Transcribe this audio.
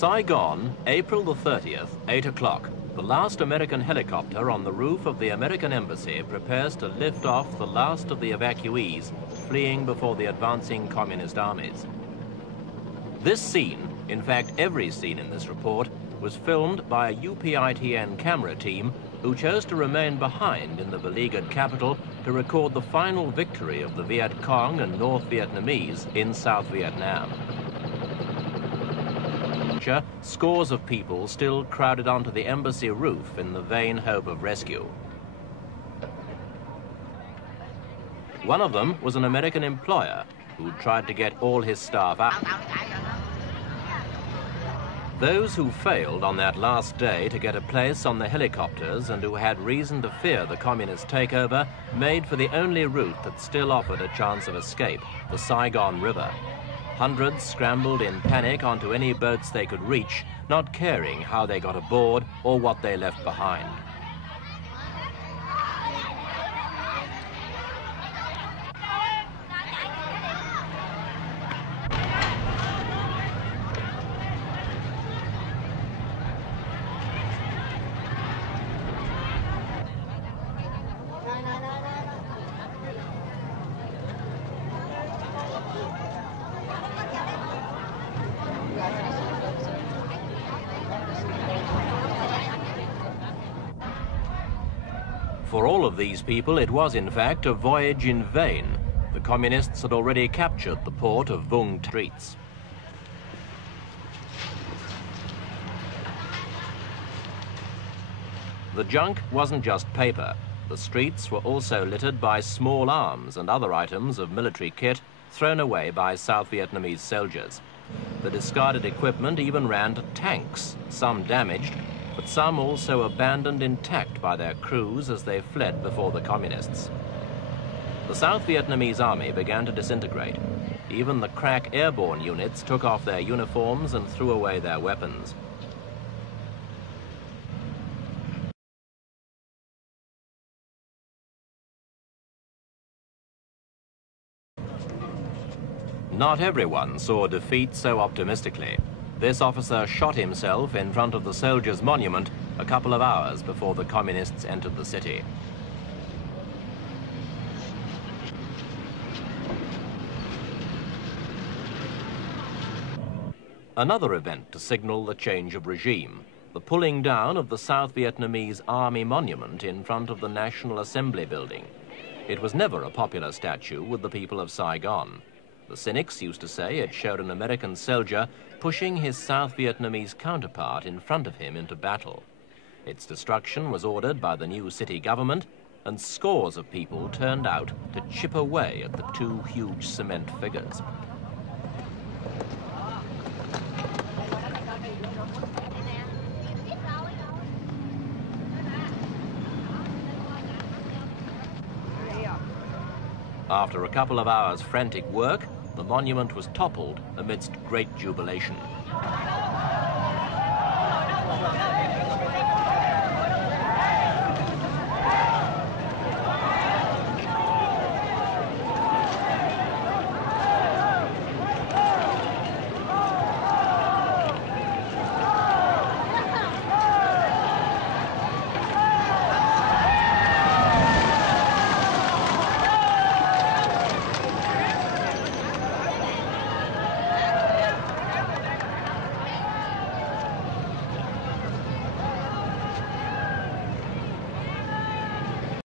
Saigon, April the 30th, 8 o'clock. The last American helicopter on the roof of the American embassy prepares to lift off the last of the evacuees fleeing before the advancing communist armies. This scene, in fact every scene in this report, was filmed by a UPITN camera team who chose to remain behind in the beleaguered capital to record the final victory of the Viet Cong and North Vietnamese in South Vietnam. Scores of people still crowded onto the embassy roof in the vain hope of rescue. One of them was an American employer who tried to get all his staff out. Those who failed on that last day to get a place on the helicopters and who had reason to fear the communist takeover made for the only route that still offered a chance of escape, the Saigon River. Hundreds scrambled in panic onto any boats they could reach, not caring how they got aboard or what they left behind. For all of these people, it was in fact a voyage in vain. The communists had already captured the port of Vung Streets. The junk wasn't just paper. The streets were also littered by small arms and other items of military kit thrown away by South Vietnamese soldiers. The discarded equipment even ran to tanks, some damaged, but some also abandoned intact by their crews as they fled before the communists. The South Vietnamese army began to disintegrate. Even the crack airborne units took off their uniforms and threw away their weapons. Not everyone saw defeat so optimistically. This officer shot himself in front of the soldiers' monument a couple of hours before the communists entered the city. Another event to signal the change of regime, the pulling down of the South Vietnamese Army monument in front of the National Assembly building. It was never a popular statue with the people of Saigon. The cynics used to say it showed an American soldier pushing his South Vietnamese counterpart in front of him into battle. Its destruction was ordered by the new city government, and scores of people turned out to chip away at the two huge cement figures. After a couple of hours' frantic work, the monument was toppled amidst great jubilation.